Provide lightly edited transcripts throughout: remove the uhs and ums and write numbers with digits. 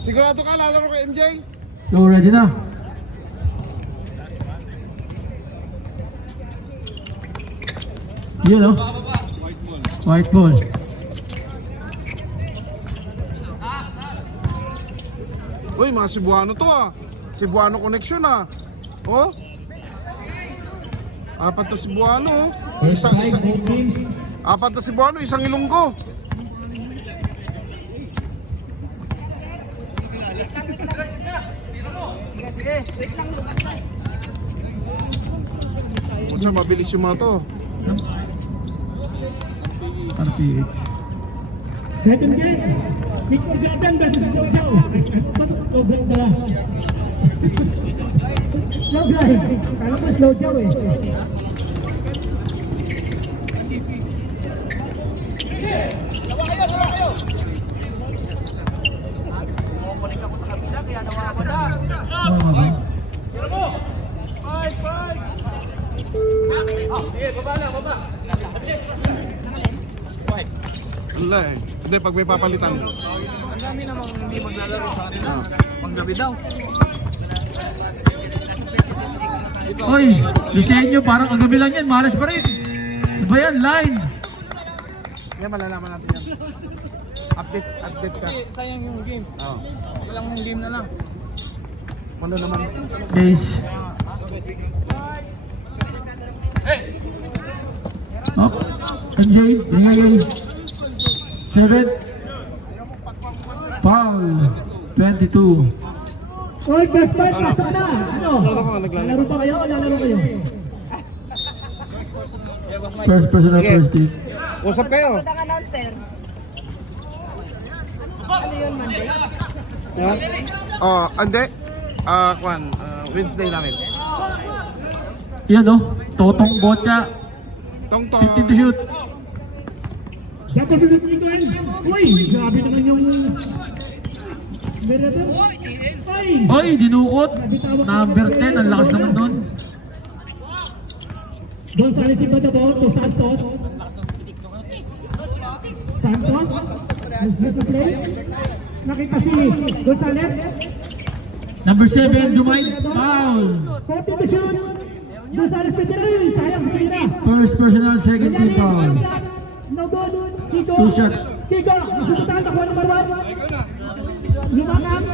Sigurado ka, lalaro ko MJ? So ready na. Yun o. White ball. Uy, mga Cebuano to ah. Cebuano connection ah. Oh. Apat na Cebuano oh. Apat na Cebuano, isang Ilonggo. Mucha mabilis yung mga to. RPH. Second game, Victor Jordan versus Slow Joe. Slow Blind pala. Slow Blind. Kala ko Slow Joe eh. Wala eh. Hindi, pag may papalitan. Ang dami namang hindi maglalaro sa kanila. Panggabi daw. Oy, disenyo parang kagabi lang yan, malas pa rin. Ano ba yan? Line. Yan, malalaman natin yan. Update ka. Kasi sayang yung game. Oo. Ilang game na lang. Ano naman? Days. Up. MJ, Dingay. 7. Foul. 22. Oy, best fight, pasok na. Ano? Lalaro pa kayo o lalaro kayo? First personal first team. Usap kayo. Punta ka announcer. Ano yun, Monday? Oh, ande. Kwan, Wednesday namin. Yan o, Totong Botya. Tong-tong. 15 to shoot. Diyan pa pinipilitan. Uy, grabe naman yung... Meron. Ay! Oy, dinukot. Number 10, ang lakas naman nun. Gonzales Ibadabo to Santos. Santos. Set to play. Nakita si Gonzales. Number 7, Dumay. Foul. 40 to shoot. Gonzales Pedro. Sayang, tira. First personal second team foul. No good. Kiko. 2 shot. Kiko. Masusutan. Takbo number 1. Lumakang.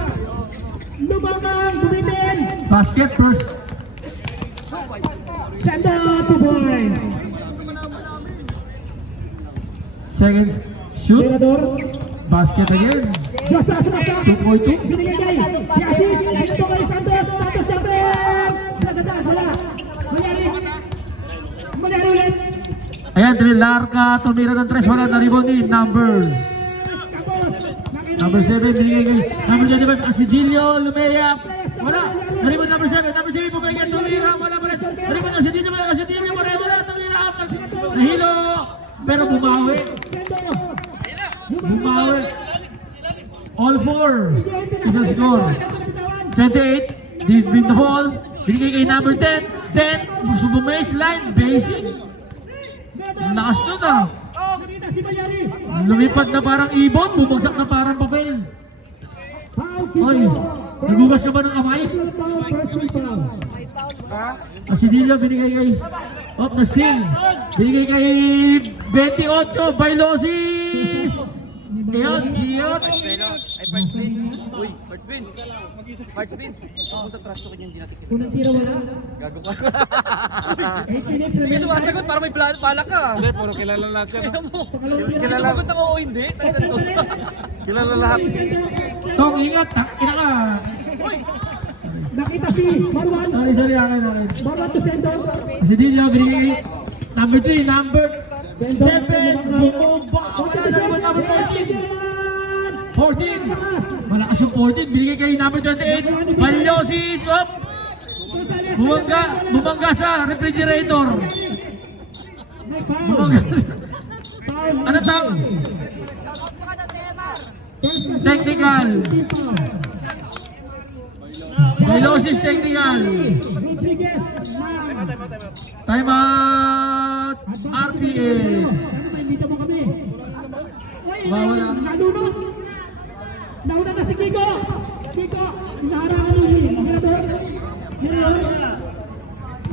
Lumakang. Bumitin. Basket first. Send out to boy. Second shoot. Tirador. Basket again. Just pass back. 2.2. Binigay kay. Yasis. Dito kay Santos. Santos champion. Nagdaan. Wala. Magyari ulit. Ayan, Trilarca, tumira ng 3, wala na rebound ni number 7, binigay kay number 25, Asidilio, Lumeyap, wala, na-rebound number 7, pumigyan, tumira, wala pa rin, na-rebound Asidilio, wala, tumira, nahilo, pero bumawi, all 4, isang score, 28, did win the ball, binigay kay number 10, subumays line, basic. Lakas nun ah. Lumipad na parang ibon, bumagsak na parang papel. Hoy, nagugas ka ba ng kamay? Asidilio binigay kay na steal. Binigay kay 28, Bailosis. Ayan, siyot. Ay, Parts Beans. Uy, Parts Beans. Parts Beans. Pumunta trash talk yung hindi natin kita. Unang tira wala. Gago ka. Hindi sumasagot para may pala ka. Hindi, puro kilala lahat yan. Tignan mo. Sumagot ako o hindi. Tayo na to. Kilala lahat. Tong, ingat. Ina ka. Nakita si Marwan. Sorry, akin. Marwan to Sendo. Asidilio binigay kay number 3, number 7. Bumaba na naman number 14. 14. Malakas yung 14. Binigay kay number 28. Balyosi. Up. Bumangga sa refrigerator. Bumangga. Ano tawag? Technical. Velocious technical. Rodriguez. Time out. RPS. Dito mo kami. Bawal. Nalunod. Nauna na si Kiko. Hinaharangan mo yun. Ginabot. Ngayon.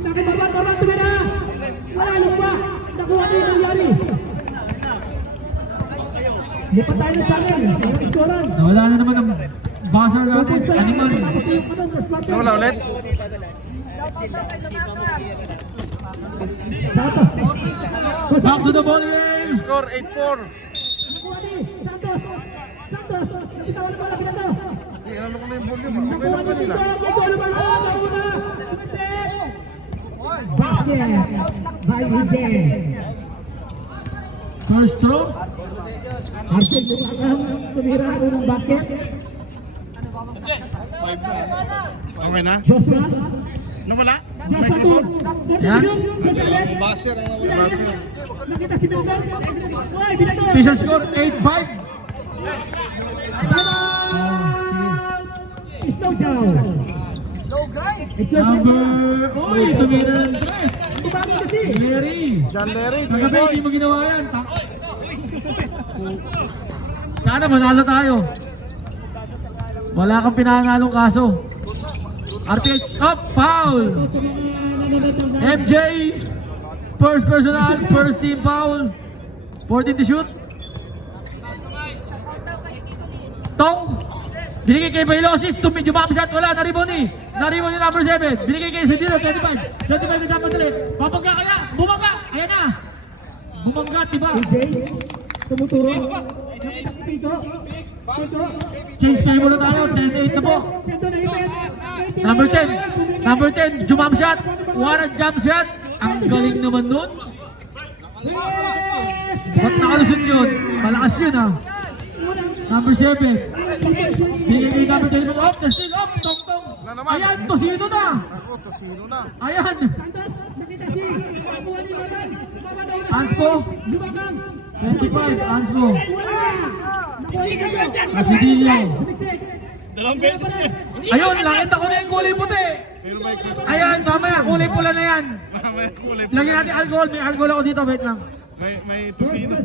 Nakababa, tumira. Wala lupa. Nakuha ko yung nangyari. Lipat tayo ng channel. Ang iskoran. Nawala na naman ang buzzer natin. Animal. Wala ulit? Back to the ball game. Score 8-4. Santos! Santos! Itawan mo na pinato! Eh, ano ko na yung volume? Okay lang kanina. Basket! By Ije! First throw. Arcel, lumakang tumira ako ng basket. Okay na? Joshua! Nawala? Joshua to! Yan. Basir. Nakita si Melvin! Uy, binato! Official score 8-5. Slow down! Number... Uy, tumira ng tres. Tumami kasi! Larry. John Larry, 3 Kagabi, hindi mo points. ginawa yan. Sana manalo tayo. Wala kang pinangalong kaso. RPH up, foul. MJ, first personal, first team foul. 14 to shoot. Tong, binigay kay Bailosis, jumapsat, wala, nariboni number 7. Binigay kay Sediro, 25 na dapat ulit. Bumangga kaya, bumangga, ayan na. Bumangga, diba? Ije! Tumuturo! Nakita si Tito! Tito! Change time na tayo, 10-8 na po. Sento na ipin! Number 10, jump shot. What a jump shot. Ang galing naman nun. Ba't nakalusot yun? Malakas yun ah. Number 7. Binigay number 10 mo. Up, still up. Tong. Na naman. Ayan, tosino na. Ako, tosino na. Ayan. Santos! Nakita si Pabuha ni Maman! Mama daw na! Anspo. Lumakang! 25, Anspo. Wala! Nakuha ni Kajo! Asidillo. Sumiksik! Ayun, nakita ko na yung kulay puti. Pero may Ayan, mamaya, kulay pula na yan. kulay. Lagyan natin alcohol. May alcohol ako dito. Wait lang. May tosino.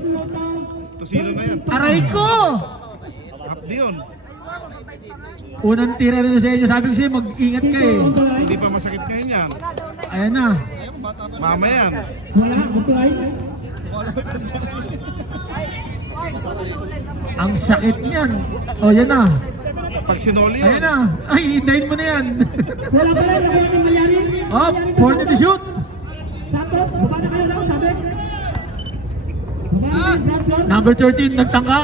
Tosino na yan. Aray ko! Hapdi yun. Unang tira rin sa inyo. Sabi ko sa'yo, mag-ingat ka eh. Hindi pa masakit ngayon yan. Ayan na. Mama yan. Wala! Butay! Ang sakit niyan. O, yan na. Pag sinoli Ayan yun. na. Ay, hintayin mo na yan. Wala pala! Nakuha ng nangyari! Up, 40 to shoot. Santos! Baba na kayo daw! Sabi! Baba na kayo! Number 13, nagtangka.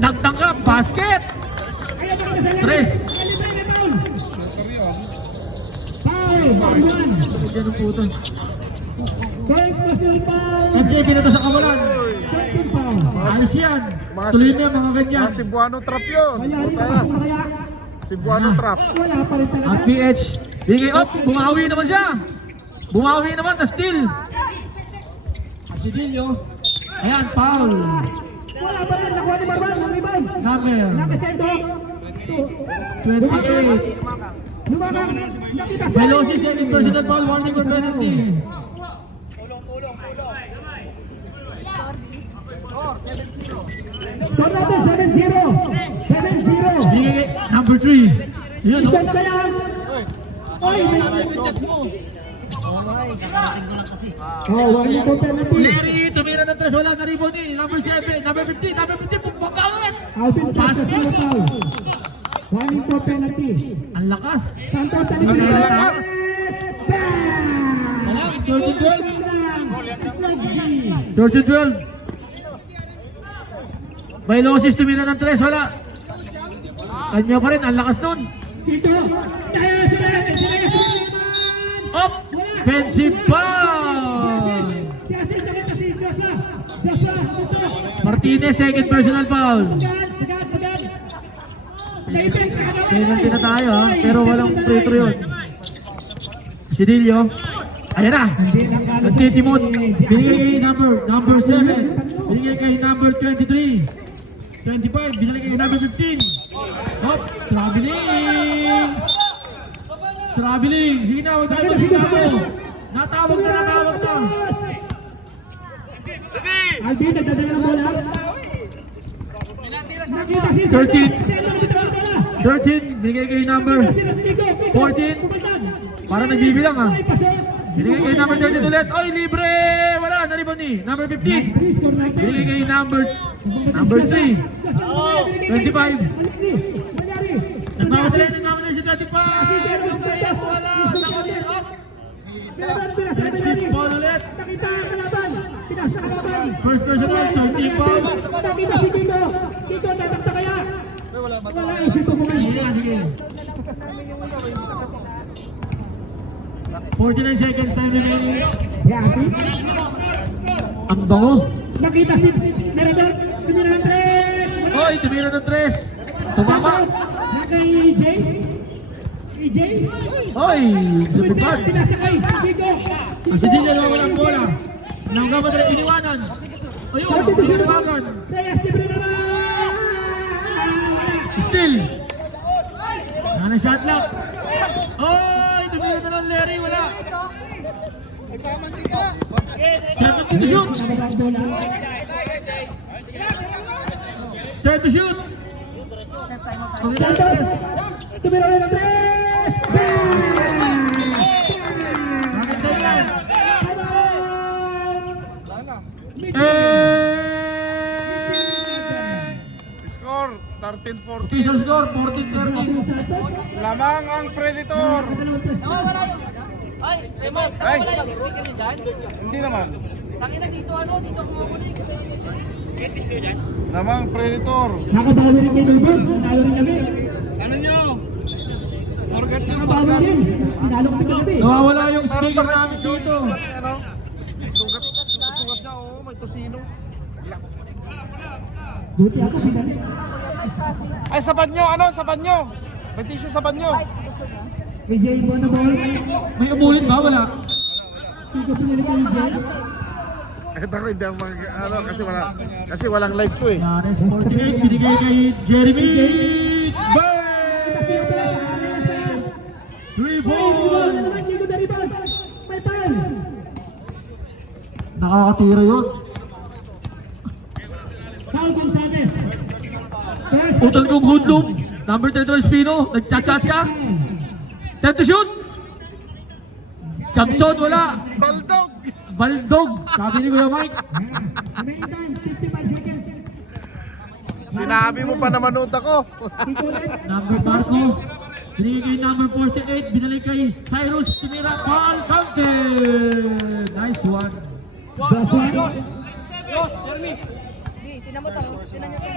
Nagtangka, basket. Ayaw ba ka sa Tres. Alibay na foul! Foul! Bangman! Diyan ang puto. First personal foul! MJB na to sa kawalan. Second foul! Ayos yan. Mga Tuloy na mga ganyan. Mga Cebuano trap yun. Mayari Puta pa yan. sa kaya! Cebuano trap. Wala pa rin At talaga! PH. Bigay up. Bumawi naman siya. Bumawi naman na steal. Asidillo. Ayan, foul. Wala pa rin! Nakuha ni Barban! Ang rebound! Number Nakasento! 28. Lumakang! Nakita siya! Veloci second personal foul. Warning for penalty. Score natin 7-0! 7-0! Bigay kay number 3. Yun, Stop ka lang! Oy! Oh, warning for penalty! Larry, tumira ng tres, wala na rebound ni number 7, number 15, number 15, pagpagka ulit. Alvin Pasas na foul. Warning for penalty. Ang lakas. Santos talikod. Wala. Bam! Wala, 13-12. Sluggy. 13-12. Bailosis tumira ng tres, wala. Kanya pa rin, ang lakas nun. Dito. Tayo sila. Up, offensive foul. Tiasin, nakita si Joshua. Joshua, dito. Martinez, second personal foul. Pagad. Naipin ka na. Penalty na tayo ha, pero walang free throw yun. Sidillo. Ayan na. Nagtitimot. Binigay kay number 7. Binigay kay number 23. 25. Binigay kay number 15. Hop. Traveling. Sige na, huwag tayo magkikabo. Natawag na. Alvin, nagdadala ng bola. Nakita si 13. 13, binigay kay number 14. Parang nagbibilang ah. Binigay kay number 13 ulit. Oy, libre! Wala, naribon ni. Number 15. Binigay kay number 3. 25. Nagmamadali si 25. Wala, nakulit. Si Paul ulit. First personal, 13 pounds. Nakita si Kiko. Kiko, tatakta kaya. Wala, isip ko kumain. Sige. 49 seconds time remaining. Ang bango. Nakita si Meredor. Tumira ng 3. Oy, tumira ng 3. Tumama. Kay Jay. Kay Jay. Oy, lumipad. Pinasakay. Kiko. Kasi din niya naman ang bola. Nanggamat rin iniwanan. Ayun, pinawagan. Reyes, libre naman. Still. Nana shot lock. Oy, tumira na ng Larry. Wala. 7 to shoot. 10 to shoot. Santos. Tumira ulit ng 3. Maganda yan. Score 13-14. Official score, 14-13. Lamang ang Predator. Ay, Raymond, Ay. wala yung speaker ni Jan? Hindi naman. Tangina dito, dito kumukulik. Lamang Predator. Nakabawi rin kay Dolbon. Nanalo rin kami. Ano nyo? Forget nyo. Nakabawi rin. Nanalo kami kagabi. Nawawala yung speaker namin dito. Sugat niya, oh. May tosino. Buti ako, pinali. Ay, saban nyo. Ano? Saban nyo. May tissue saban nyo. Kay Jay Bonabol. May umulit ba? Wala. Kiko pinali kay Jay. Ito ko hindi ang kasi walang live to eh. Yares 48, binigay kay Jeremy. Bang! 3 ball! Kiko na rebound. May pan. Nakakatira yun. Paul Gonzalez. First. Utol kong Hudlum. Number 32 Espino. Nagchat-chat-chat. 10 to shoot. Jamson wala. Baldog! Baldog. Sabi ni Kuya Mike. Remaining time, 55 seconds. Sinabi mo pa na manood ako. Kiko ulit. Number Marco. Binigay kay number 48. Binalik kay Cyrus. Tumira. Ball counted. Nice one. That's one. Tinan mo to. Tinan niyo to.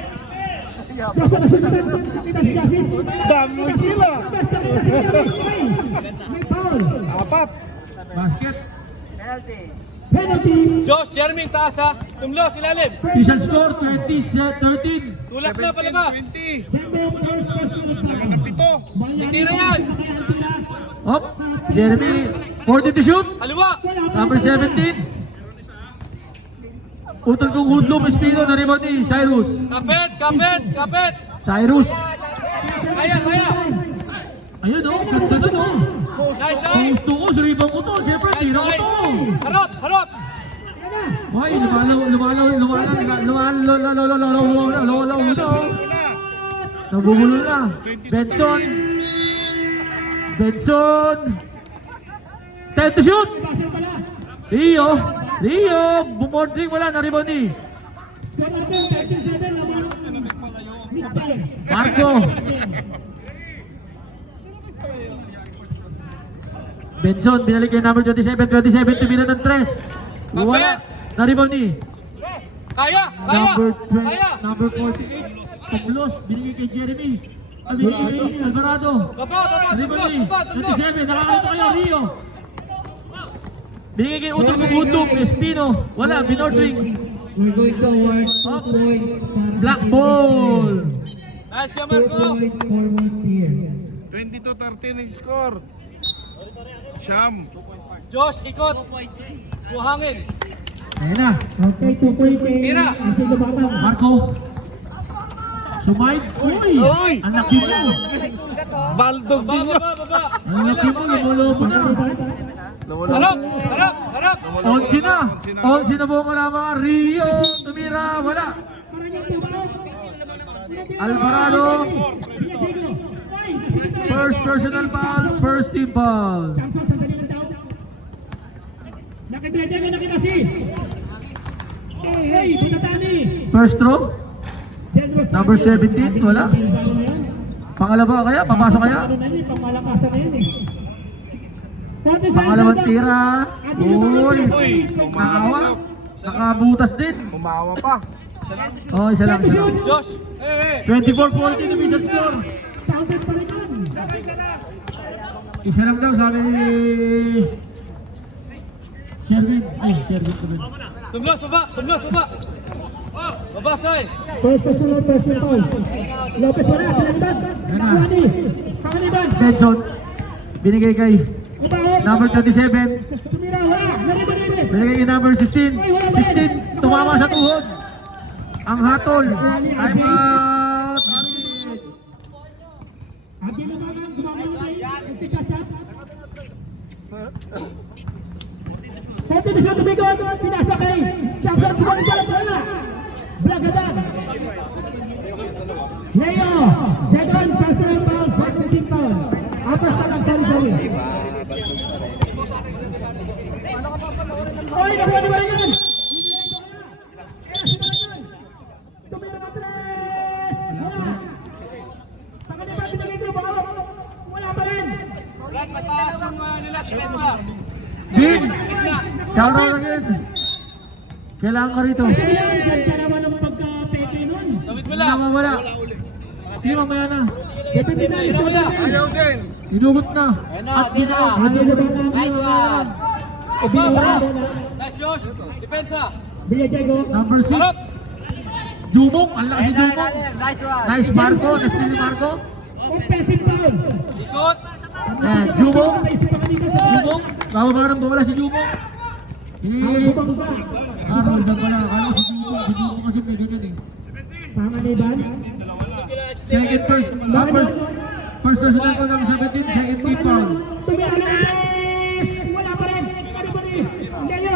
Basta na siya. Nakita si Jasis. Dami sila. Basta na siya. May foul. Apat. Basket. Penalty. Josh, Jeremy, taas ha. Tumlos, ilalim. Official score 20-13. Tulak na, palabas. 20. Sendo first question. Lamang ng pito. Tira yan. Up. Jeremy. 40 to shoot. Kaliwa. Number 17. Utol kong Hudlum Espino na rebound ni Cyrus. Kapit, kapit, kapit. Cyrus. Kaya, kaya. Ayun oh, ganda dun oh. Nice, nice. Gusto ko, sa rebound ko to. Siyempre, tira ko to. Harap, harap. Ay, lumalaw. Nabubulo na. Benson. 10 to shoot. Leo, bumording wala, na-rebound ni Score natin, 13-7. Laban. Mid-time. Marco. Benson, binalik kay number 27, tumira ng 3. Wala, na-rebound ni Kaya, kaya. Kaya. number 48. Tumlos, binigay kay Jeremy. Binigay kay Alvarado. Baba, baba, Na-rebound ni tumlos, tumlos. 27, nakakalito kayo, Rio. Binigay kay Utol Kumutum, Espino. Wala, binording. We're going towards 2 Up. points. Black ball. Nice ka, Marco. 2 points for one tier. 22-13 ang score. Siyam. Josh, ikot. Buhangin. Ayan na. Okay, 2 points kay Tira. Ate Lubabang. Marco. Sumaid. Uy! Uy! Ang laki mo. May sugat to. Baldog Baba, din yun. baba, baba. Ang laki mo. Lumulobo na. Harap, harap, harap. 11 na. 11 na po mga Rio. Tumira. Wala. Alvarado. First personal foul, first team foul. Samson, sandali lang daw. Nakibiyadya nga nakitasi. Hey, Bunatani. First throw. Number 17, wala. Pangalawa kaya? Papasok kaya? Pamalakasan na yun eh. Pangalawang tira. Uy, nakawa. Nakabutas din. Umawa pa. Oh, isa lang. Josh! 24-14 division score. Counted pa rin yan. Isa lang daw sabi ni Sherwin. Ay, Sherwin ko rin. Tumlos, baba! Tumlos, baba! Baba, Sai! First personal, first team foul. Lopez wala, pinagdan. Nakuha ni Pangaliban. Extension. Binigay kay Umahot. number 27. Tumira, wala. Narinig. Binigay kay number 16. 16. Tumama sa tuhod. Ang hatol. Time out. At binabagan, gumamit tayo. Nagtika-shot. Pwede na siya tumigon. Pinasa kay Samson. Gumamit wala. Blagadan. Leo. Second personal foul. Second team foul. Upper stand ang sari-sari. Oy, nakuha ni Marian. Tumira na tres. Wala. Pangaliban, pinagay ko. Wala pa rin. Brad, mataas ang nila sa Lensa! Bin. Shout out again. Kailangan ka rito. Kasi yan, ganda naman ang pagka-peke nun. Tawid mo Hindi lang! na mawala. Hindi mamaya na. Ayaw din. Inugot na. At ginawa. Nice, Josh! Depensa! Number 6. Jumong. Ang laki si Jumong. Nice Marco. Nice ni Marco. Offensive foul. Ikot! Eh, Jumong. Naisip pa kanina sa Jumong. Bababa ng bola si Jumong. bumaba. Harold na pala. Kala si Jumong. Si Jumong kasi may ganyan eh. Pangaliban. Second first. First personal ko number 17. Second team foul. Tumira na tres. Wala pa rin. Ano ba rin? Gayo.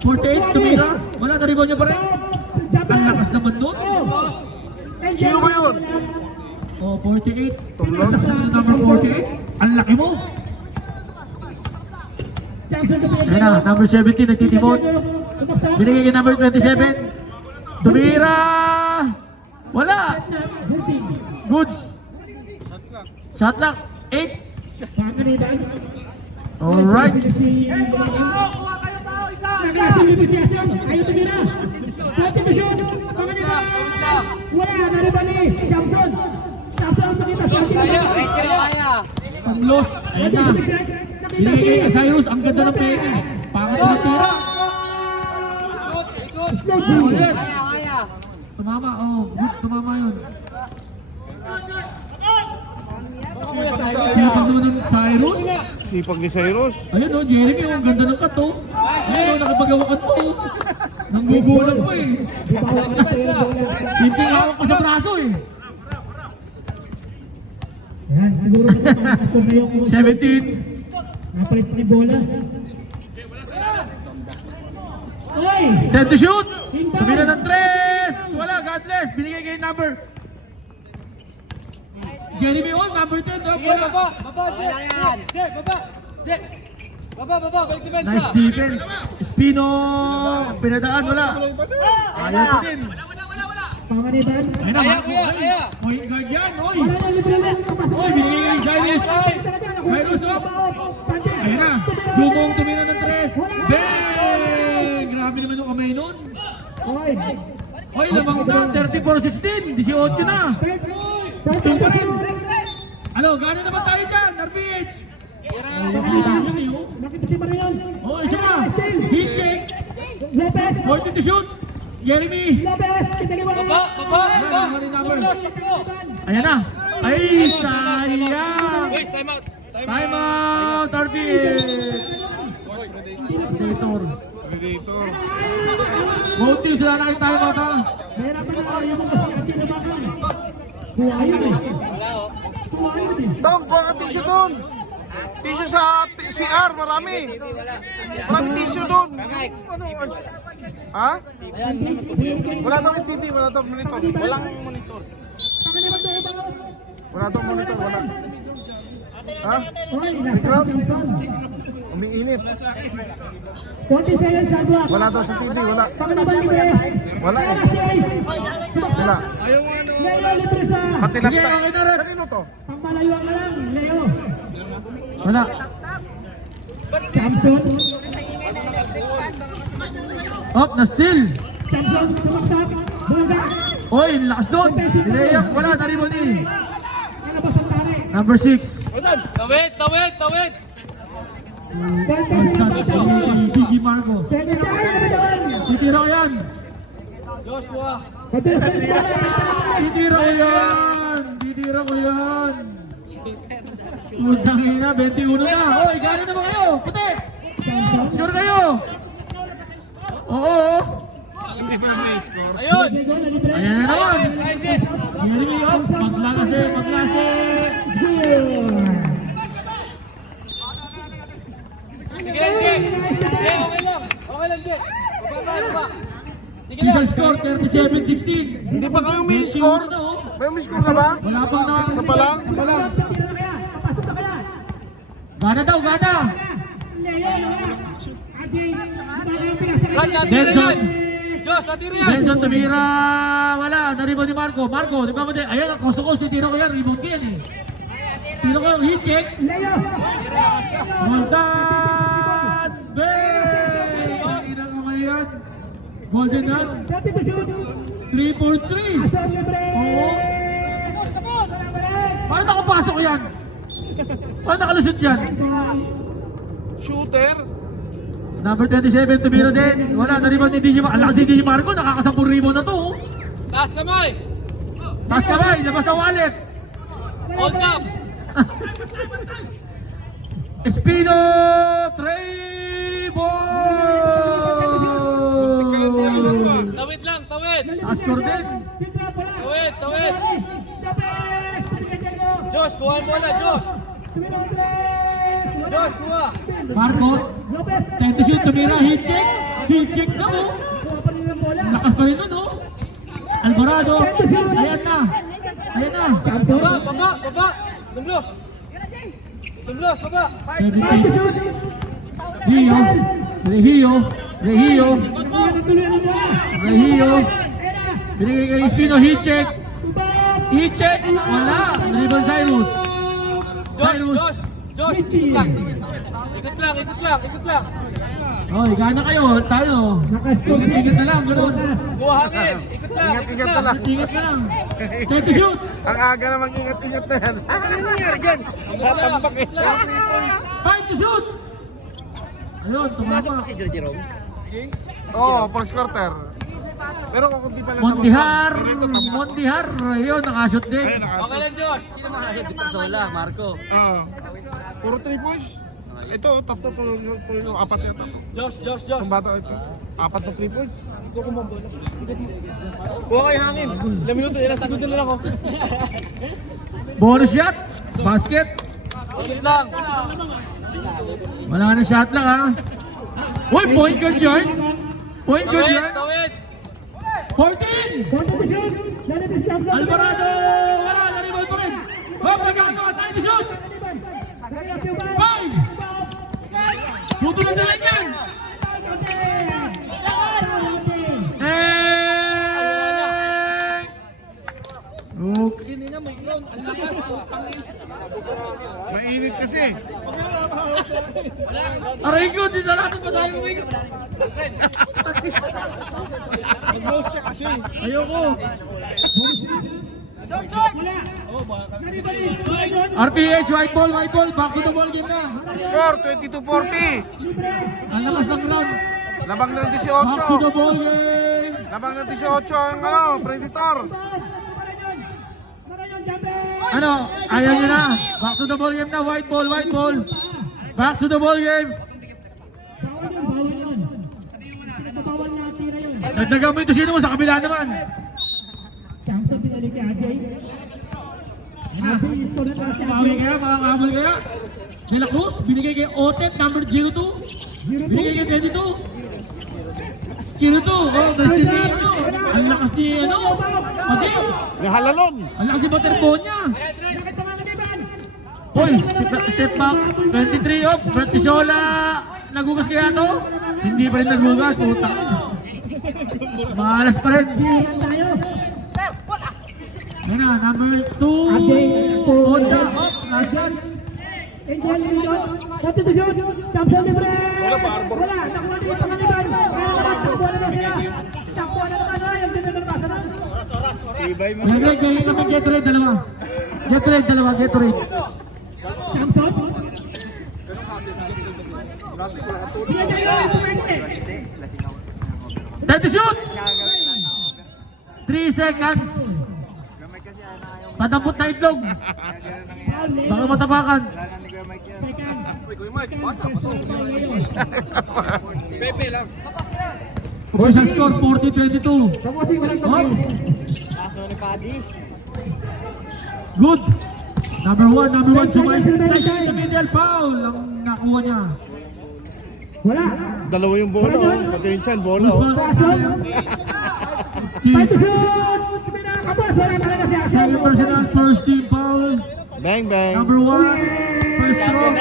48. Tumira. Wala na rebound niya pa rin. Ang lakas naman nun. Sino ba yun? Oh, 48. Tumlos. Number 48. Ang laki mo. Ayan na, number 17 nagtitimon. Binigay kay number 27. Tumira! Wala! Goods! Shot clock! 8! Pangaliban. Alright! Nag-asing-negosyasyon. Ayaw tumira. Motivation. Pangaliban. Wala. Nariban ni Samson. Samson ang pakita sa ating mga. Panglos! Ayan na! Binigay kay Cyrus. Ang ganda ng peke. Pangat na tira! Ulit! Tumama, oh. Good, tumama yun. Sipag naman ng Cyrus. Sipag ni Cyrus. Ayun o, Jeremy, ang ganda ng kato. Ayun o, nakapagawa ka to. Nanggugulang mo eh. Simpleng hawak ka sa braso eh. Yan, siguro kasi pangkastor na yung 17. napalit ni bola. Oy! 10 to shoot. Tumira ng 3. Wala, God bless. Binigay kay number Jeremy Hall, number 10. Drop Sige, wala. baba! Baba, Jack! Jack, baba! Jack! Baba, baba! Balik depensa! Nice defense. Spino. Pinadaan, wala. Ayaw ko din. Pangaliban. Ayun na, Kaya, Marco. kuya, kaya! Oy, guard yan, oy. Wala na libre lang. Kapasok. Oy, binigay kay Cyrus. Cyrus, oh. Ayun na. Jumong tumira ng 3. Bang! Grabe naman yung kamay nun. Oy! Oy, lamang na. 34-16. 18 na. Ano, gano'n naman tayo dyan, Narvitz? Nakita si Marion. Oh, isa pa. Heat check. Lopez. 40 to shoot. Jeremy. Lopez. Kitaliwa na. Baba, baba, baba! Ano number? Tumlos, takbo! Ayan na. Ay, sayang. Boys, time out! Time out, Narvitz. Predator. Predator. Both teams sila nakita tayo out ha. Mahirapan na tayo mo kasi ang tinabakan. Buhayin eh. Buhayin eh. Dog, baka tissue doon. Tissue sa CR, marami. Marami tissue doon. Ha? Wala daw yung TV, wala daw monitor. Walang monitor. Wala tong monitor, wala. Ha? Oy, nasa Johnson. Umiinit. 40 seconds sa block. Wala daw sa TV, wala. Pangalaban libre. Wala eh. Si Ice. Wala. Leo libre sa Pati Sige, laptop. okay na rin. Kanino to? pangmalayuan ka lang. Leo. Wala. Samson. Up, na-steal. Samson, sumaksak. Bulga. Oy, lakas doon. Layup, wala, naribon ni. Nalabas ang tali. Number 6. Tawid, tawid, tawid. DG Marco. Second time, ano doon? Titira ko yan. Joshua. Titira ko yan. Titira ko yan. Putang ina, 21 na. Oy, gano'n naman kayo. Puti. Score kayo. Oo. Hindi pa may score. Ayun. Ayan na naman. Jeremy up. Maglase, maglase. Sige, Enji. Sige, okay lang. Okay lang, Enji. Baba tayo pa. Sige lang. Official score 37-16. Hindi pa kayo may score? May may score na ba? Wala pang na. Isa pa lang? Isa pa lang. Tira na kaya. Pasok na kaya. Gana daw, gana. Leo, Ajay. Pinasa Brad, natira Nelson. yan. Josh, natira yan. Nelson tumira. Wala. Naribon ni Marco. Marco, di ba mo din? Ayan, gusto ko. Titira ko yan. Rebound ko yan eh. Tira ko yung hit check. Leo. Multan! Bang! Hindi na kamay yan. Golden Nut. Dati to shoot. 3-4-3. Asal libre. Oo. Paano nakapasok yan? Paano nakalusot yan? Shooter? Number 27, tumira din. Wala, naribon ni DJ Marco. Ang lakas ni DJ Marco, nakakasapong rebound na to. Oh. Taas kamay. Taas kamay, labas sa wallet. Hold up. Espino Trayvon! Tawid lang, tawid. Ascor din. Tawid, tawid. Josh, kuha mo na, Josh. Josh, kuha. Marco, 10 to shoot, tumira, hit check. Hit check na oh. Lakas pa rin nun oh. Alvarado, ayan na. Ayan na. Baba, baba, baba. Tumblos. Tumblos, baba. 17. Regio. Binigay kay Espino, hit check. Hit check, wala. Dribble Cyrus. Josh, Josh, ikot lang. Ikot lang, ikot lang, ikot lang. Oy, gana kayo, tayo. Ingat na lang, gano'n. Kuha hangin, ikot lang, Ingat-ingat na lang. Ingat na lang. Take to shoot. Ang aga na mag-ingat-ingat na yan. Ano nangyari dyan? Tatambak eh. 5 to shoot. Ayun, tumama. Jerome. Oo, first quarter. Pero kung di pa lang Montihar, naman. Pero ito, tama. Montihar, ayun, nakashoot din. Ayun, Okay nakashoot. lang, Josh. Sino makasya? Dito Sola, Marco. Puro 3 points. Ito, tatlo, apat yata. Josh. Ang bata ito. Apat na 3 points. Kuha kayo hangin. Ilang minuto, ilang segundo na lang ako. Bonus shot, basket. Ikot lang. Wala na shot lang ha. Uy, point guard yun. Point guard Tawid, yun. tawid. 14. Alvarado, wala, naribol pa rin. Hop, nagkakawa, tayo to shoot. 5. Tutulog na lang yan. Okay. Hindi na, may ground. Ang lakas ko. Mainit kasi. Aray ko, di na natin pa tayo ring. Mag-mouse ka kasi. Ayoko. RPH, white ball, back to the ball game na. Score, 22-40. Ang lakas ng ground. Labang ng Back to the 18. ball game. Labang ng 18 ang Predator. Ano, ayaw nyo na. Back to the ball game na, white ball. Back to the ball game. Nagdagan mo ito sino mo sa kabila naman. Samson pinalik kay Ajay. Ajay, score na taas si Makakabal Ajay. kaya, makakabal kaya. Nela Cruz, binigay kay Otep, number 02. Binigay kay 22. 02, oh, Destiny. Ang lakas ni ano? Pati! Nahalalon. Ang lakas ni Butterbone niya! Bakit pamamagitan? Uy! Step back! 23 off! Bertisola! Nagugas kaya to? Hindi pa rin nagugas, putang. Malas pa rin. Siyan tayo. Yan na, number 2. Honda up, nag-judge. Angel Lindon. Substitution. Samson Libre. Wala. Nakuha din yung pamamagitan. Kaya naman, takbuhan na daw sila. Takbuhan na naman. Ay, ang ganda ng basa na. Gagreg, gawin kami Gatorade, dalawa. Gatorade, dalawa, Gatorade. Samson. Siyan tayo. Pumente. Time to shoot! 3 seconds. Padampot na itlog. Baka matapakan. Second. Pepe lang. Official score, 40-22. Tapusin ko lang ito. Up. Good. Number 1, sumay. Strike in the middle, foul. Ang nakuha niya. Wala. Dalawa yung bola, oh. Pati yung chan, bola, oh. Action. Fight to shoot. Kapos. Wala talaga si Action. Second personal, first team foul. Bang, bang. Number 1, first throw.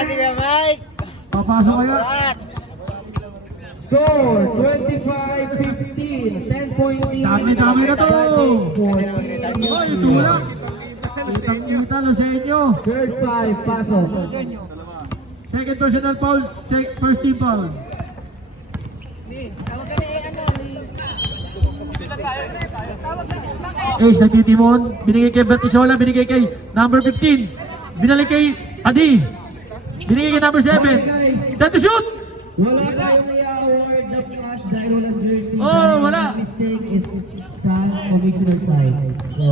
Papasok kaya. Score 25-15, 10-point lead. Dami na to. Ay, tulak. Kita lo sa inyo. Third 5, pasok. Second personal foul, first team foul. Tawag kami ano. Tawag kami. Bakit? Ace nagtitimon, binigay kay Bertisola, binigay kay number 15, binalik kay Adi, binigay kay number 7. Time to shoot! Wala tayong i-award na pass dahil walang jersey. Oh, wala. Mistake is sa commissioner side. So,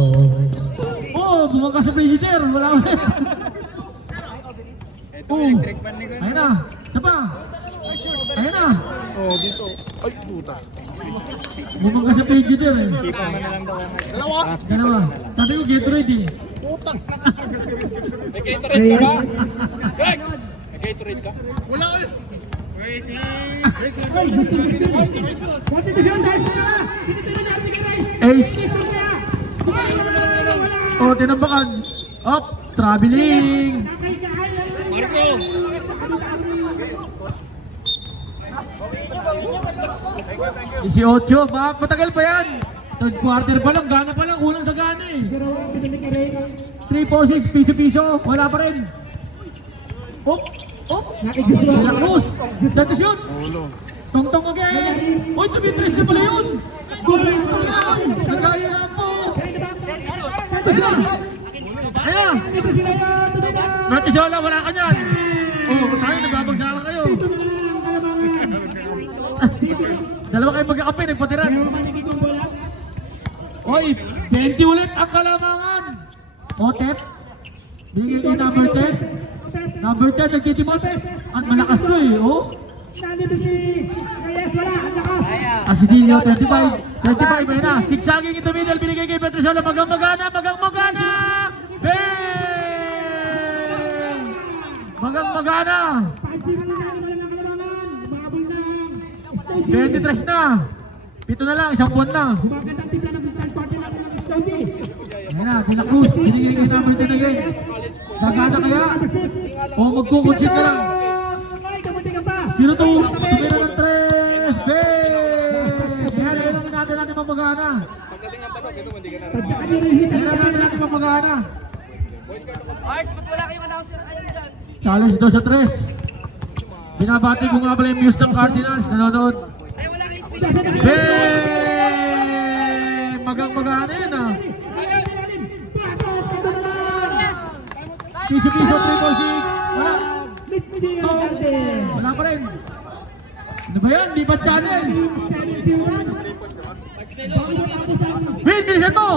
Oh, bumangka sa president, wala. Oh, ayun na, isa pa. Ayun na, Oh, dito. Ay, puta. bumangka sa president eh. Dalawa. Dalawa, sabi ko Gatorade eh. May Gatorade ka ba? Greg! May Gatorade ka? Wala kayo. May si... Ay, substitution. Dahil sila. Tinitira niya ang tigay. Ace, Isang kaya. Wala. oh, tinambakan. Up, traveling. Marco. 18, matagal pa yan. Third quarter pa lang, gana pa lang, kulang sa gana eh. 3-4-6, piso-piso, wala pa rin. Oh, oh, Santa Cruz, set to shoot. Tong-tong again. Uy, tumitres na pala yun. Nagaya na po. Ayan. Bertisola, wala ka dyan. Oh, tayo, nagbabagsakan kayo. Dalawa kayo magkakape, nagpatiran. Oy, 20 ulit ang kalamangan. Otep, bigyan kay number 10. Number 10, nagtitimot. At malakas to eh, oh. Nandito si Reyes, wala. Ang lakas. Asidilio, 25. 25, ayun na. Sigsaging in the middle, binigay kay Bertisola. Magang magana. Bang! Magang magana. 5-0 na lang ang kalamangan. Babol na ang Stody. 23 na. 7 na lang, isang buwan na. Gumagandang tignan ng third party natin ng Stody. Ayun na, De La Cruz, binigay kay number 10 again. Gagana kaya? O magkukunsit na lang. Ay, kamunti ka pa. Sino to? Tumira ng 3. Kaya kailangan natin mamagana. Pagkaan nyo rin hit. Kailangan natin mamagana. Arts, ba't wala kayong announcer? Ayun dyan. Challenge daw sa 3. Binabati ko nga pala yung news ng Cardinals. Nanonood. Ay, wala kayong speaker. Magang magana yun ah. Piso-piso, 3-4-6. Wala. Wala pa rin. Ano ba yan? Lipat channel. Win, bilisan mo!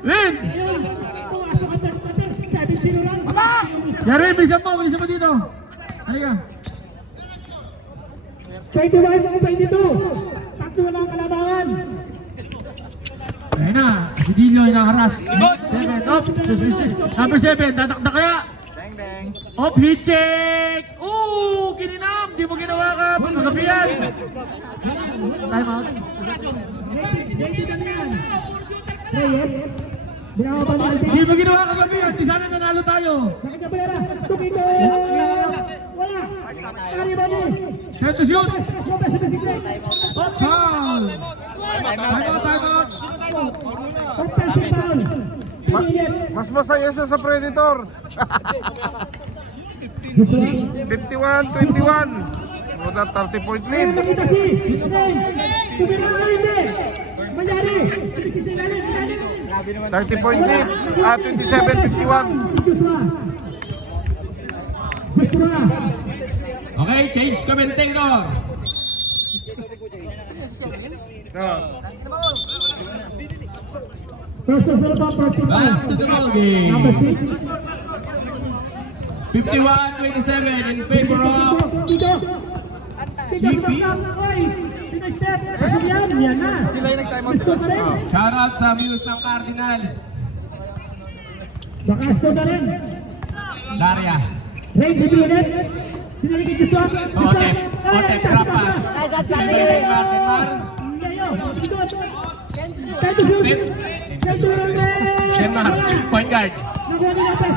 Win! Jerwin, bilisan mo dito. Halika. 21-22. Tatlo na ang kalabangan. Ayun na, Asidilio yung nakaras. 7, up, number 7, tatakda kaya. Bang, bang. Up, hit check! Ooh, kininam! Di mo ginawa ka, pagkagabihan. Time out. Ready Damian. Reyes. Binawa pa ni Alvin. Hindi mo ginawa kagabi yan. Di sana nanalo tayo. Nakikabera. Tukito. Wala. Ari Bani. Head to shoot. Lopez sa bisikleta. Foul. Time out. Offensive foul. Pinilip. Mas masaya siya sa Predator. Joshua. 51-21. With a 30-point lead. Nakita si Ray. Tumira ka hindi. Manyari. Sisilalim. 30-point lead. 27-51. Joshua. Joshua. Okay, change commentator. Personal foul, first Back foul. to the ball game. Number 6. 51-27 in favor of Tito. Tito, oy. Pinoy step. Pasok yan. Yan na. Sila yung nag-timeout. Let's go pa rin. shoutout sa Muse ng Cardinals. Baka stop na rin. Daria. Ray, bibilit. Pinaligid Joshua. Ote, drop pass. Mar. Time to shoot. Time to run. Denmark, point guard. Nakuha ni Lopez.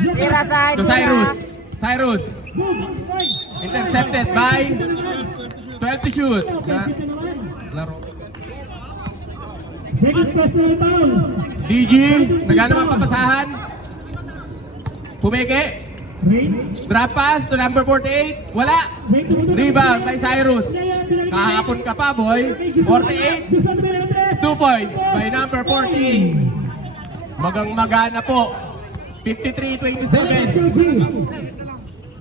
Tira sa To Cyrus. Cyrus, Boom. Point. intercepted by 12 to shoot. Laro. Second personal foul. DG, nagano ang papasahan? Pumeke. Ray. Drop pass to number 48. Wala. Ray, tumutuloy. Rebound by Cyrus. Kahapon ka pa, boy. 48. 2 points by number 14. Magang-magana po. 53-27.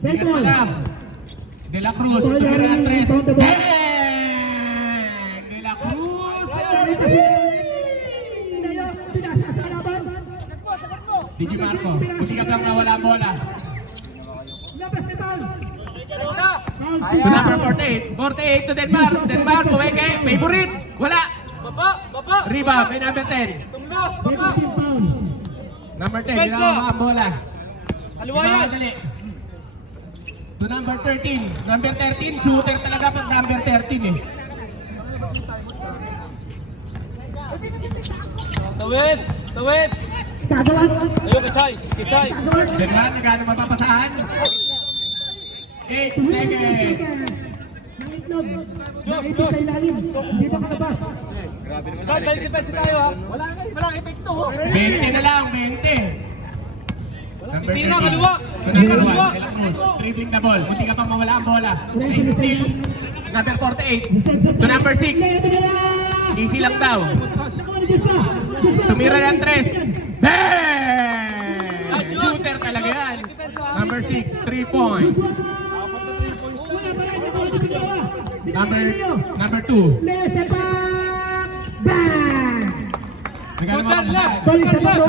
Ingat ka lang. De La Cruz. Tumira ng 3. Bang! De La Cruz. DJ Marco. Buti lang nawala ang bola. To number 48. 48 to Denmark. Denmark, Pumeke. Favorite. Wala. Baba! Rebound by number 10. Tumlas! Baba! Number 10, ginawa ang bola. Aliwayan! Dali. To number 13. Number 13, shooter talaga pag number 13 eh. Tawid! Tawid! Ayun, Kisay! Kisay! Denmark, nagano mapapasahan? 8 seconds. Hindi pa kalabas. Scott, balik defense tayo ha! Walang epekto! 20 na lang, 20. Number Hindi na, 13. kaliwa! To number 1, De La Cruz. Dribbling the ball. Munti ka pang mawala ang bola. 16. Number 48. To number 6. Easy lang daw. Tumira ng 3. Bang! Shooter talaga yan. Number 6, 3 points. Number 2. Nagano mga papasahan? To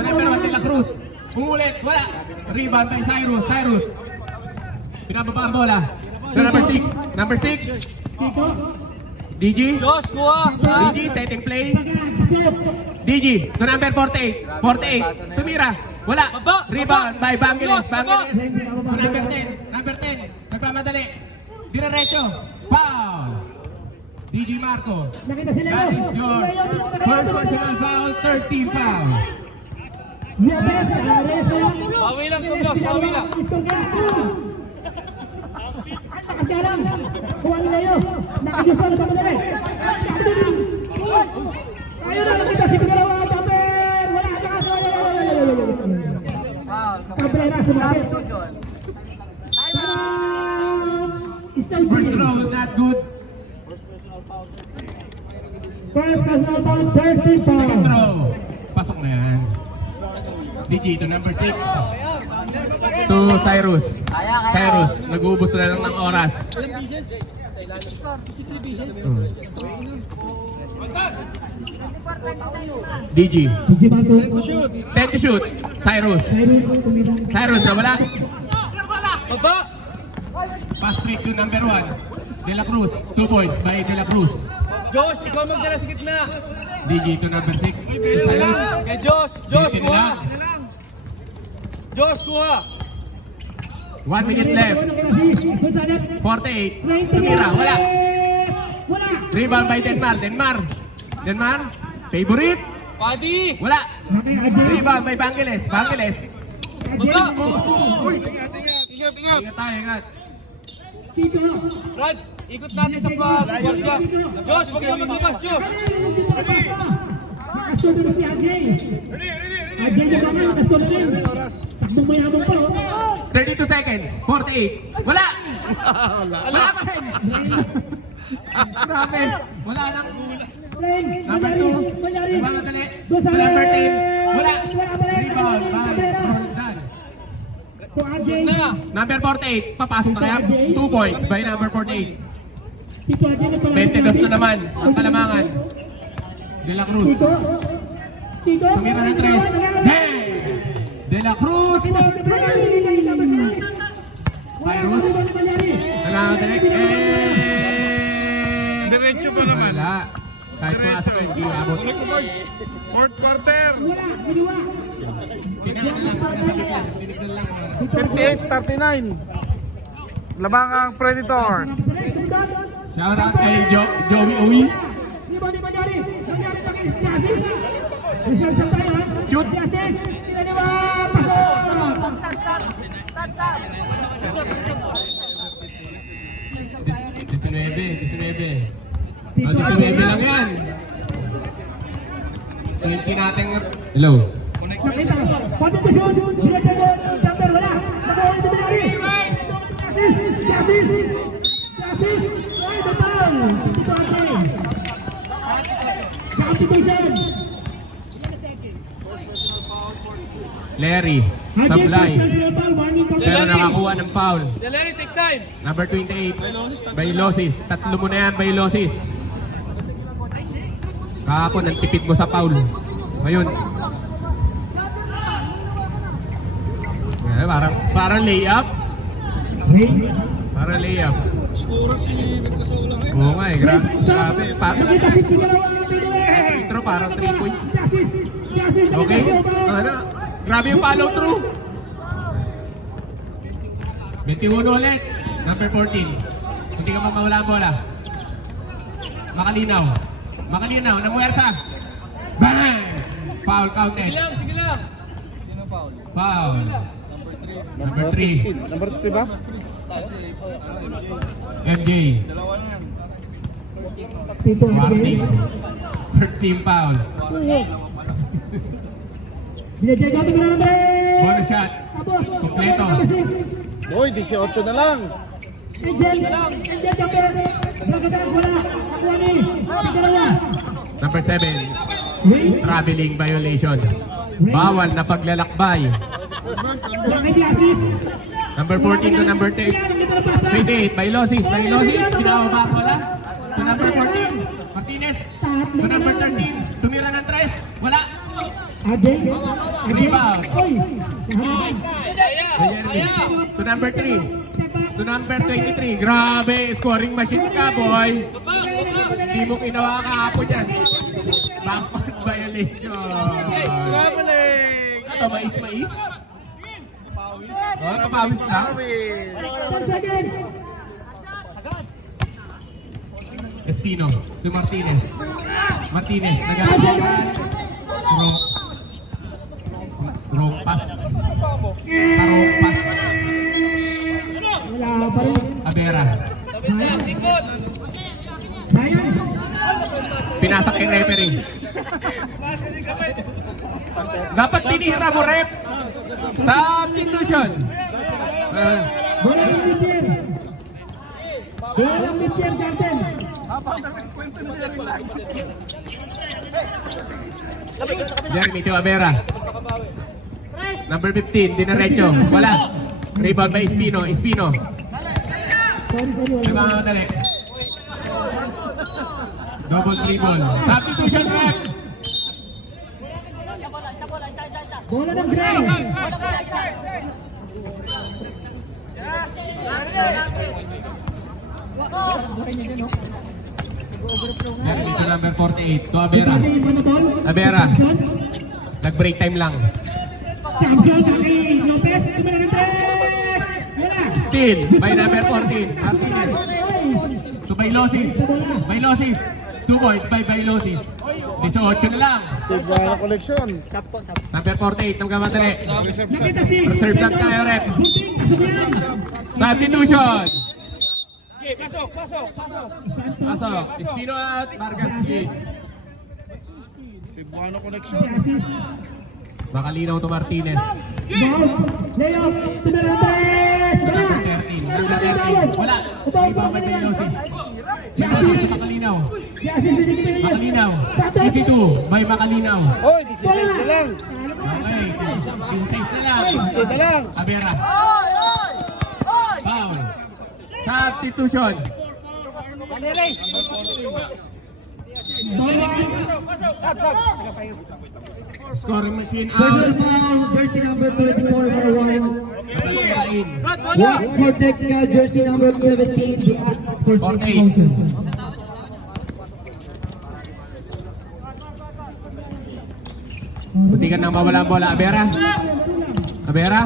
number 1, De La Cruz. Umulit, wala. Rebound by Cyrus. Cyrus. Pinababa ang bola. To number 6. Number 6. DG. Josh, kuha! DG, setting play. DG, to number 48. 48. Tumira. Wala. Rebound by Bangiles. Bangiles. To number 10. Number 10. Nagpamadali. Diretso. Foul. DG Marco. Nakita sila That is your first personal foul. 13 foul. Lopez, Reyes na lang. Bawi lang, Tumlas! Bawi lang! Takas ka lang. Kuha nila yun. Nakagisa na pamadali. Ayun na, nakita si Pagalawa. Taper! Wala, takas. Cabrera, sumabit. Style First G. throw, not good. First personal foul, 13 Second foul. throw. Pasok na yan. DG to number 6. To Cyrus. Cyrus, nag-uubos na lang ng oras. DG. Hindi ba ito? 10 to shoot. Cyrus. Cyrus, tumibang. Cyrus na wala. Baba! Pass free to number 1. De La Cruz. 2 points by De La Cruz. Josh, ikaw magdala sa gitna! DG to number 6. Kay Josh! Josh, Dito kuha! nila. Josh, kuha! 1 minute left. 48. Tumira. Wala. Wala. Rebound by Denmark. Denmark. Denmar. Favorite. Padi! Wala. Okay, Ajay. Rebound by Bangeles. Bangeles. Baba! Ingat, ingat. Ingat tayo, ingat. Tito. Brad, ikot natin sa pag-guardia. Josh, huwag ka maglabas, Josh! Nakasko na si Ajay. Ajay na ba nga? Nakasko na rin. Takbong mayabang pa. 32 seconds. 48. Wala. Wala pa rin. Grabe. Wala lang. Friend, Number Manyari. 2. Manyari. Madali. Gonzales. Number 10. Wala. Wala pa rin. Rebound by Roldan. To Ajay. Na! Number 48. Papasok na kaya. 2 points by number 48. Tito Ajay na pala. 22 na naman. Ang Kalamangan. De La Cruz. Tito. Tito. Tumira ng 3. Hey! De La Cruz. Virus. Nakakalalik. Diretso pa naman. Wala. Kahit pumasok yung hindi abot. Fourth quarter. Wala. Ginawa. Pinaka lang. Pinasabit lang. Pinignan lang. 58-39. Labangang Predators. Shout out kay Joey Owi. Rebound ni Manyari. Manyari lagi. Si Aziz. Rizal sa tayo. Shoot. Si Aziz. Sila ni pasok. 19. 19 lang yan. Sunod natin. Hello. Nakita. Pati to shoot. Diretso mo. Jumper. Wala. Nakuha ni Manyari. Si Aziz. Si Aziz. Si Aziz. Ay, betul. Tito Ajay. Substitution. Larry. Ajay, Sablay. personal foul. Warning foul. Pero nakakuha ng foul. Delaney, take time! Number 28. Bailosis. Tatlo mo na yan, Bailosis. Kahapon, ang tipid mo sa foul. Ngayon. Parang layup. Parang layup. Oo nga eh, grabe. Nakita si Sigalaw ang pinili. Intro, parang 3 points. Si Aziz. Si Aziz. Okay? Ano? Grabe yung follow through. 21 ulit. Number 14. Hindi ka mawala ang bola. Makalinaw. Makalinaw. Namuwersa. Bang! Foul counted. Sige lang, sige lang! Foul. Number 3. Number 3 ba? MJ. Tito Warning. Ajay. First team foul. Binajay kami ng number. Bonus shot. Tapos. Kompleto. Uy, 18 na lang. Angel. Angel jumper. Nagkataas wala. Nakuha ni. Sigalawa. Number 7. Wait. Traveling violation. Bawal na paglalakbay. May di assist. Number 14 to number 10. 28. Bailosis. Bailosis. Pinababa ang bola. To number 14. Martinez. To number 13. Tumira ng 3. Wala. Ajay. Rebound. Oy. Jeremy. To number 3. To number 23. Grabe. Scoring machine ka, boy. Hindi mo ginawa kahapon yan. Backcourt violation. Traveling. Ito, mais. Oh, kapawis lang. 10 seconds. Espino. To Martinez. Martinez. Nag-aawakan. Strong pass. Tarong pass. Wala pa rin. Abera. Sayang. Pinasak yung referee. Dapat tinira mo, rep. Substitution. Bola ng mid-tier. Bola ng mid-tier, Captain. Jeremy to Abera. Number 15, dinaretso. Wala. Rebound by Espino. Espino. Sorry. Nagmamadali. Double dribble. Substitution, rep. Bola ng Gray. Jeremy to number 48. To Abera. Ito yung monopol. Abera. Samson. Nag-break time lang. Samson kay Lopez. Tumira ng 3. Wala. Steal by number 14. Martinez. To Bailosis. Bailosis. 2 points by Bailosis. 18 na lang. Cebuano Collection. Number 48, ng kamatali. Nakita si Reserve lang tayo, rep. Bunting, pasok yan. Substitution. Okay, pasok. Pasok. Espino at Vargas. Yes. Cebuano Collection. Makalinaw to Martinez. Ball, layoff, Tumeratres, wala. Number 13. Wala. Iba ba tayo notice? Makalinaw. Yasin, binigyan niya. Makalinaw. Easy 2 by Makalinaw. Oy, 16 na lang. Okay. 16 na lang. 16 na lang. Abera. Foul. Substitution. Scoring machine out. Personal foul, jersey number 24 for one. Makalinain. One for technical, jersey number 17. The Atlas for 48. motion. Buti ka nang mawala ang bola. Abera. Abera.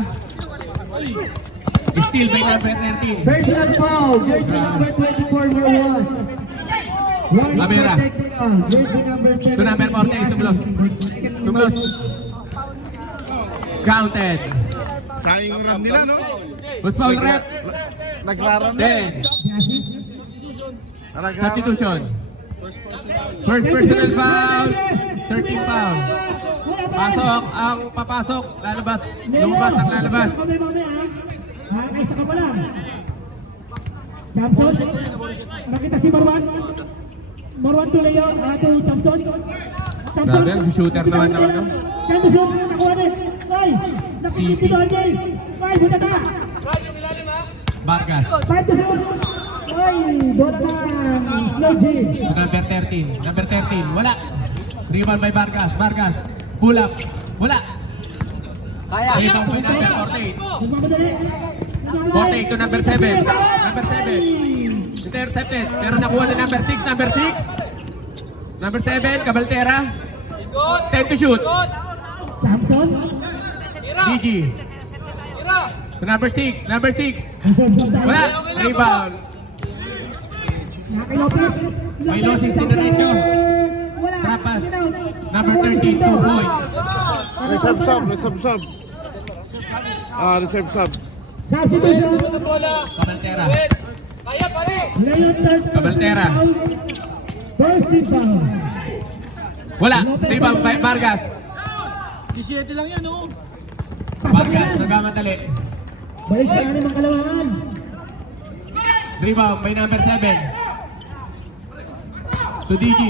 Steal by number 13. Personal foul, jersey number 24 for one. One for Abera. technical, jersey number 17. To number 48, tumlos. Tumlos. Counted. Sayang yung run nila, no? Who's foul rep? Nagraram na. 10. Nagraram. Substitution. First personal foul. 13 foul. Pasok ang papasok. Lalabas. Lumabas ang lalabas. Isa ka pa lang. Jamson, nakita si Marwan. Marwan to Leon, to Jamson. Grabe, shooter naman naman, no? Can to shoot, nakuha na. Ay, nakikita dito, Anjay. Ay, buta ka. Vargas. 5 to shoot. Ay, buta. Slow J. Number 13. Number 13. Wala. Rebound by Vargas. Vargas. Pull up. Wala. Rebound by number 48. Nagmamadali. 48 to number 7. Number 7. Intercepted. Pero nakuha na number 6. Number 6. Number 7. Cabaltera. 10 to shoot. Jamson. DG. To number 6. Number 6. Wala. Rebound. Nakay Lopez. May losses din na rin nyo. Wala. Trapas. Number 13. 2 points. Reserve sub, reserve sub. Reserve sub. Substitution. Cabaltera. Leon third. Cabaltera. First team foul. Wala. Rebound by Vargas. 17 lang yan, oh. Vargas. Nagmamadali. Balik sa anim ang kalawahan. Rebound by number 7. To DG.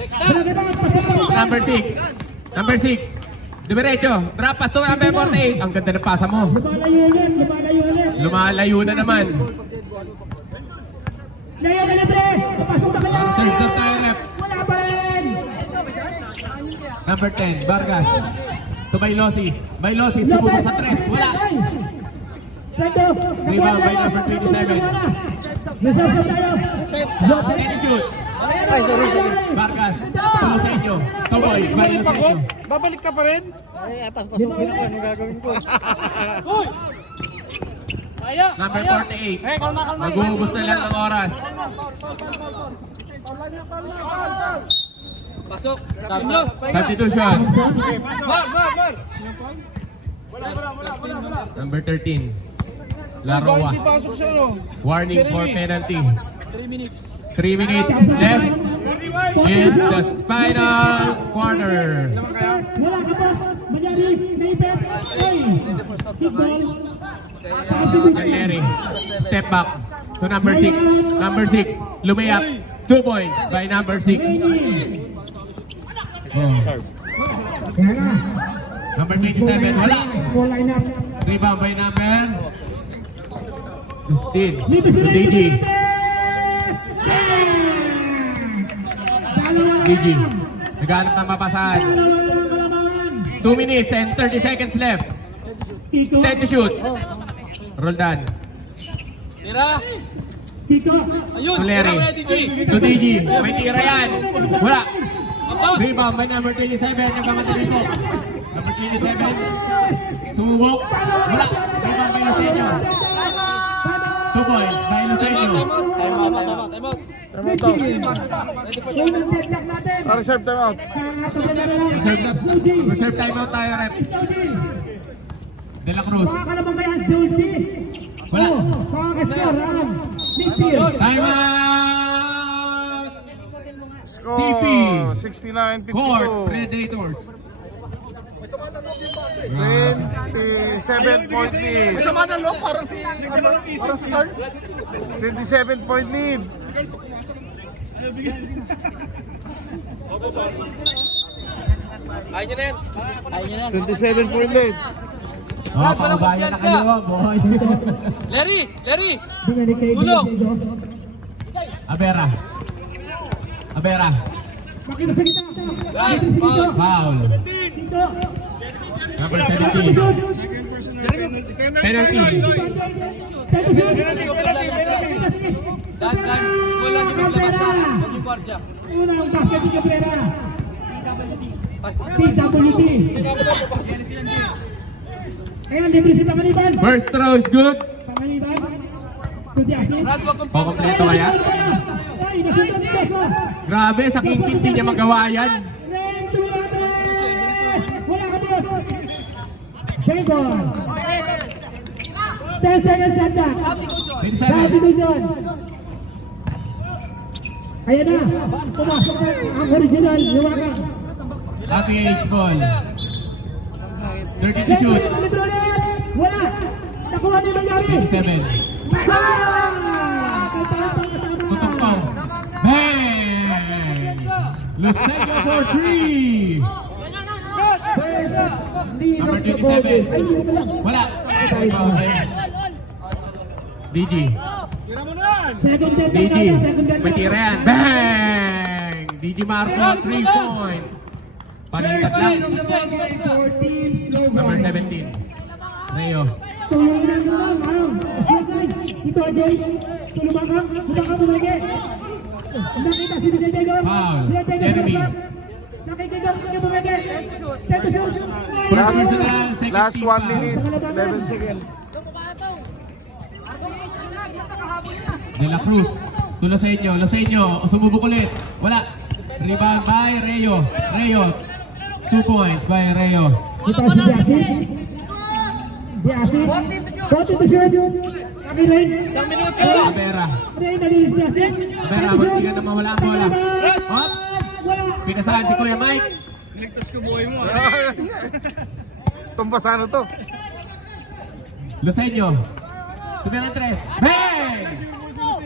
Balagay pasok sa Number 6. Number 6. Diretso. Drop pass to number 48. Ang ganda ng pasa mo. Lumalayo yan, lumalayo yan. Lumalayo na naman. Leon na libre. Pasok na kanya. Serve sa tayo rep. Wala pa rin. Number 10. Vargas. To Bailosi. Bailosi. Subukan sa 3. Wala. Sando. Rebound by number 27. Reserve na tayo. Any shoot. Vargas. Tulo sa inyo. Tuboy. Bailosi sa inyo. Babalik ka pa rin? Number 48. Mag-uubos na lang ng oras. Pasok. Tumlos. Substitution. Bar. Number 13. Laro Hindi pasok siya, no? Warning for penalty. 3 minutes. 3 minutes left in the final quarter. Wala ka pa. Manyari. Naipet. Ay. Kickball. Nangyari. Step back to number 6. Number 6. Lumayap. 2 points by number 6. Kaya na. Number 27. Wala. Small lineup. Rebound by number 15. Dito To sila. DG. DG. Naghanap ng mapasahan. 2 minutes and 30 seconds left. Kiko. 10 to shoot. Roldan. Tira. Kiko. Ayun. To Larry. Tira, DJ. To DG. May tira yan. Wala. Rebound by number 27. Nagkamatali po. Number 27. Sumubok. Wala. Rebound by Lucenio. 2 points by Lucenio. Time out. Mitchie. Unang deadlock natin. Reserve time out. Kakatagal na lang. Reserve timeout tayo, rep. De La Cruz. Baka ka naman kaya ang Joji. Wala. Pakakascore ang Mitchie. Timeout! Score, Court 69-52. Predators. 27 point lead. May sama ng loob, parang si Carl. 27 point lead. Ayun nyo na yan. 27 point lead. Oh, paubayan na kayo, boy. Larry! Larry! Binalik kay Tulong! Diego. Abera. Abera. Makita sa kita. Guys, Makita sa foul. kita. Foul. Dito. Number Satu 17. shoot. Penalty. Satu shoot. Dan, wala yung maglabasa. Huwag yung guardia. Unang basket ni Cabrera. PWT. Ayan, libre si Pangaliban. First throw is good. Pangaliban. To the assist. Brad, huwag kang O, kompleto kaya? Ay, nasunod si Beso. Grabe, sa King hindi niya magawa yan. Ren Durante. Wala ka, boss. Second. 10 seconds shot clock. 27. Sabi ko dyan. Ayan na. Pumasok na ang original. Luwakan. Happy H ball. 30 to Ren shoot. Durante ulit. Wala. Nakuha ni Mangyari. 27. Tutok pa. Bang! Lucengo for 3. Number 27. Wala. DG. Second dead DG. tayo. Second dead May tira yan. Bang! DG Marco, 3 points. Panikat lang. Number 17. Rayo. Tulungan lang naman. Ito, Jay. Tulungan ka. Tulungan ka tumagi. Nakita si Diego. Foul. Jeremy. Jeremy. Nakikita si tumagi. Set to shoot. Last 1 minute, 11 seconds. De La Cruz. Tulo sa inyo. Loseño. Sumubok ulit. Wala. Rebound by Rayo. Rayo. 2 points by Rayo. Kita si Diasis. Diasis. 40 to shoot. Kami rin. Abera. Rin, nalilis Diasis. Abera, hindi ka na mawala ang bola. Hop. Wala. Pinasahan si Kuya Mike. Tumbasan na to. Loseño. Tumira ng 3. Bang!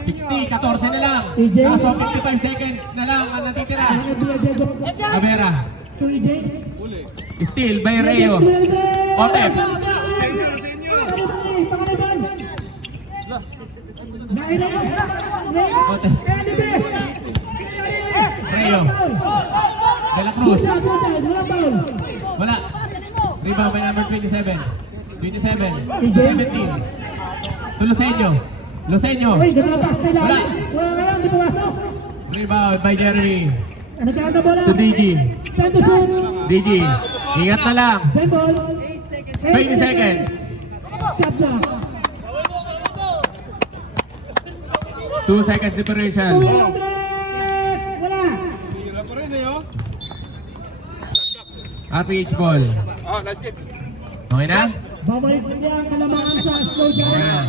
60, 14 na lang. EJ. Kaso 55 seconds na lang ang natitira. Abera. To EJ. Steal by Rayo. Otep. Pangalaban. Otep. Rayo. De La Cruz. Wala. Rebound by number 27. 27. 17. To Loseño. Loseño. Uy, gumabas sila. Wala. Wala ka lang, di pumasok. Rebound by Jeremy. Ano ka na bola? To DG. Time to shoot. DG. Ingat na lang. Send ball. 20 seconds. Shot clock. 2 seconds separation. Wala. RPH ball. Okay na? Babalik niya ang kalamangan sa slow Okay jam. na.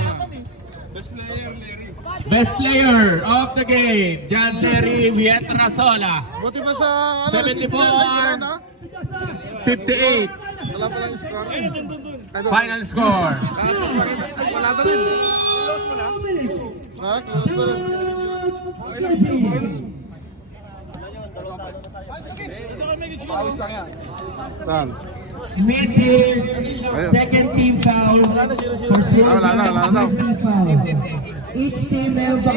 Best player of the game, John Terry Vietrasola. Buti pa sa 74. 58. Wala pa lang score. Final score. Wala na rin. Ha? Close na rin. Saan? Mid-team, second team foul. Wala na daw. Each team meron pa